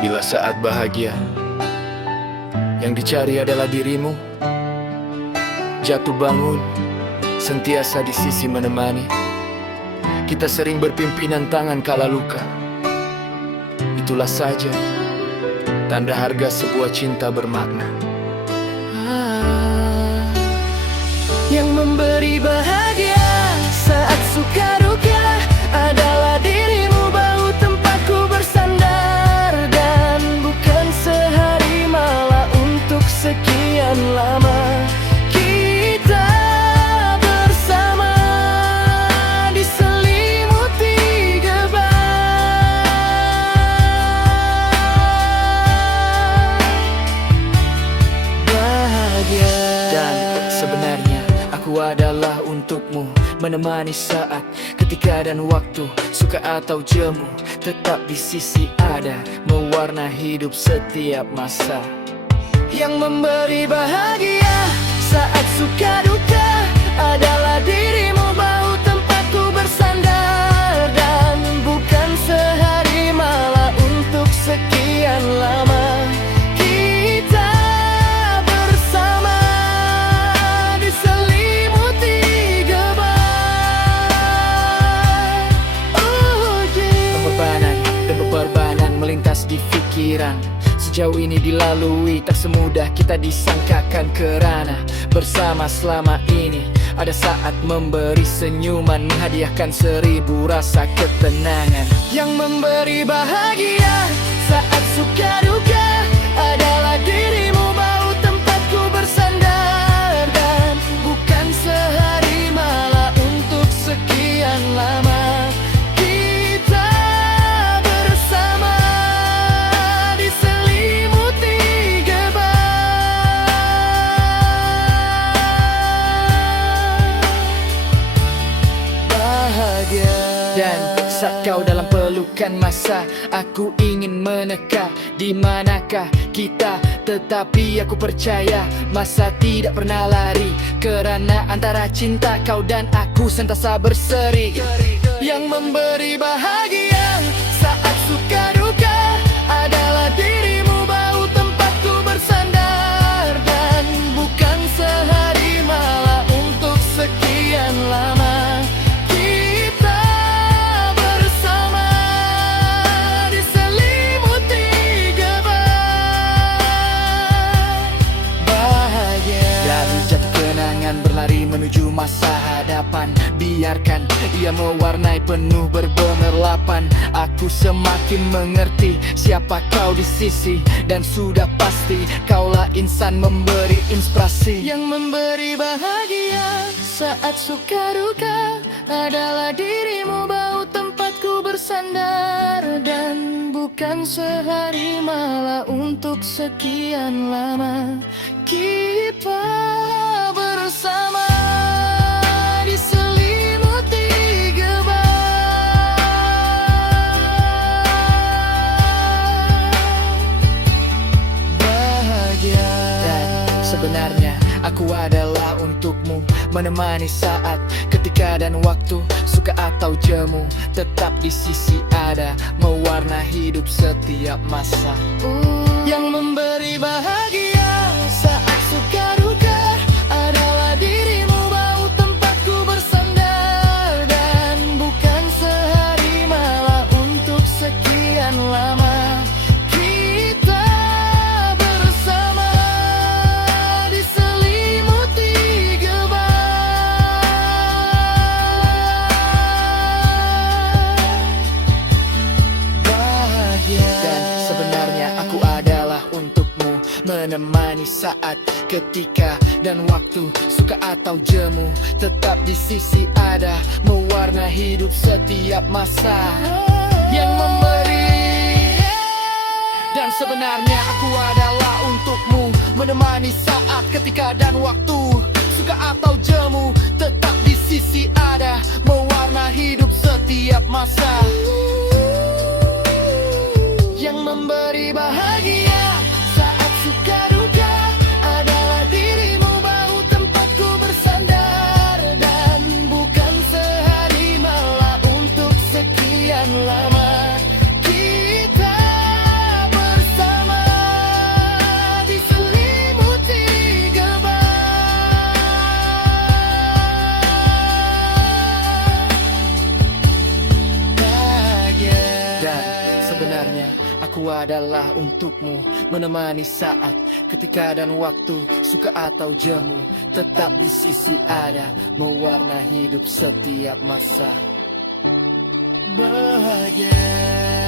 Bila saat bahagia yang dicari adalah dirimu, jatuh bangun sentiasa di sisi menemani. Kita sering berpimpinan tangan kala luka. Itulah saja tanda harga sebuah cinta bermakna. Yang memberi bahagia saat suka duka adalah dirimu, bau tempatku bersandar, dan bukan sehari malah untuk sekian lama. Kita bersama diselimuti gebah bahagia. Dan sebenarnya aku adalah untukmu, menemani saat, ketika dan waktu, suka atau jemu, tetap di sisi ada, mewarna hidup setiap masa. Yang memberi bahagia saat suka duka adalah dirimu, bau tempatku bersandar, dan bukan sehari malah untuk sekian lama. Kita bersama diselimuti gebah. Oh yeah. Pengorbanan dan beberbanan melintas di pikiran. Sejauh ini dilalui, tak semudah kita disangkakan, kerana bersama selama ini ada saat memberi senyuman, menghadiahkan 1000 rasa ketenangan. Yang memberi bahagia saat suka duka adalah dirimu, bau tempatku bersandar, dan bukan sehari malah untuk sekian lama. Kita bersama diselimuti gebah bahagia. Dan saat kau dalam pelukan masa, aku ingin meneka di manakah kita. Tetapi aku percaya masa tidak pernah lari, kerana antara cinta kau dan aku sentiasa berseri. Yang memberi bahagia saat suka duka adalah dirimu, bau tempatku bersandar, dan bukan sehari malah untuk sekian lama. Kita bersama diselimuti gebah bahagia. Dari jatuh kenangan berlari menuju masa hadapan, biarkan ia mewarnai penuh bergemerlapan. Aku semakin mengerti siapa kau di sisi, dan sudah pasti kaulah insan memberi inspirasi. Yang memberi bahagia saat suka duka adalah dirimu, bau tempatku bersandar, dan bukan sehari malah untuk sekian lama. Kita bersama diselimuti gebah bahagia. Dan sebenarnya aku adalah untukmu, menemani saat, ketika dan waktu, suka atau jemu, tetap di sisi ada, mewarna hidup setiap masa. Yang memberi bahagia saat suka duka adalah dirimu, bau tempatku bersandar, dan bukan sehari malah untuk sekian lama. Kita bersama diselimuti gebah bahagia. Dan sebenarnya aku adalah untukmu, menemani saat, ketika dan waktu, suka atau jemu, tetap di sisi ada, mewarna hidup setiap masa. Yang memberi. Dan sebenarnya aku adalah untukmu, menemani saat, ketika dan waktu, suka atau jemu, tetap di sisi ada, mewarna hidup setiap masa. Yang memberi bahagia saat suka duka adalah dirimu, bau tempatku bersandar, dan bukan sehari malah untuk sekian lama. Kita Sebenarnya aku adalah untukmu, menemani saat, ketika dan waktu, suka atau jemu, tetap di sisi ada, mewarnai hidup setiap masa. Bahagia.